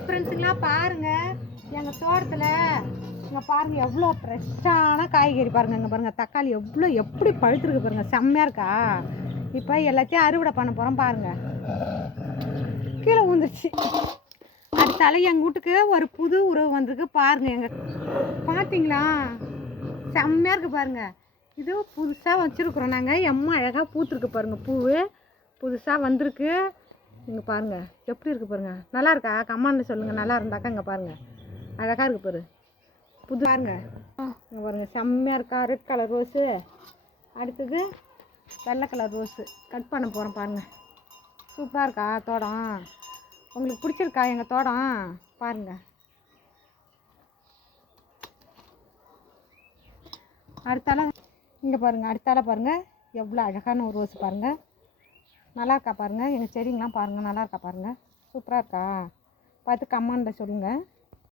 Hi ஃப்ரெண்ட்ஸுங்களா, பாருங்கள் எங்கள் தோட்டத்தில் இங்கே பாருங்கள் எவ்வளோ ஃப்ரெஷ்ஷான காய்கறி பாருங்கள். இங்கே பாருங்கள் தக்காளி எப்படி பழுத்துருக்கு பாருங்கள், செம்மையாக இருக்கா. இப்போ எல்லாத்தையும் அறுவடை பண்ண போகிறோம் பாருங்கள். கீழே விழுந்துருச்சு. அடுத்தால எங்கள் வீட்டுக்கு ஒரு புது உறவு வந்திருக்கு பாருங்கள். எங்கள் பார்த்தீங்களா, செம்மையாக இருக்குது பாருங்கள். இது புதுசாக வச்சுருக்குறோம் நாங்கள். எம்மா அழகாக பூத்துருக்கு பாருங்கள். பூவு புதுசாக வந்திருக்கு. இங்கே பாருங்கள் எப்படி இருக்குது பாருங்கள். நல்லா இருக்கா? கமெண்ட்ல சொல்லுங்கள். நல்லா இருந்தாக்கா இங்கே பாருங்கள் அழகாக இருக்குது பாரு. புது பாருங்கள். இங்கே பாருங்கள் செம்மையாக இருக்கா. ரெட் கலர் ரோஸு, அடுத்தது வெள்ளை கலர் ரோஸு கட் பண்ண போகிறோம் பாருங்கள். சூப்பராக இருக்கா தோட்டம்? உங்களுக்கு பிடிச்சிருக்கா எங்கள் தோட்டம்? பாருங்கள். அடுத்தால இங்கே பாருங்கள். அடுத்தால பாருங்கள் எவ்வளோ அழகான ஒரு ரோஸ் பாருங்கள். நல்லா இருக்கா பாருங்கள். எங்கள் செடிங்கெலாம் பாருங்கள் நல்லா இருக்கா பாருங்கள். சூப்பராக இருக்கா? பார்த்து கமெண்ட்டில் சொல்லுங்கள்.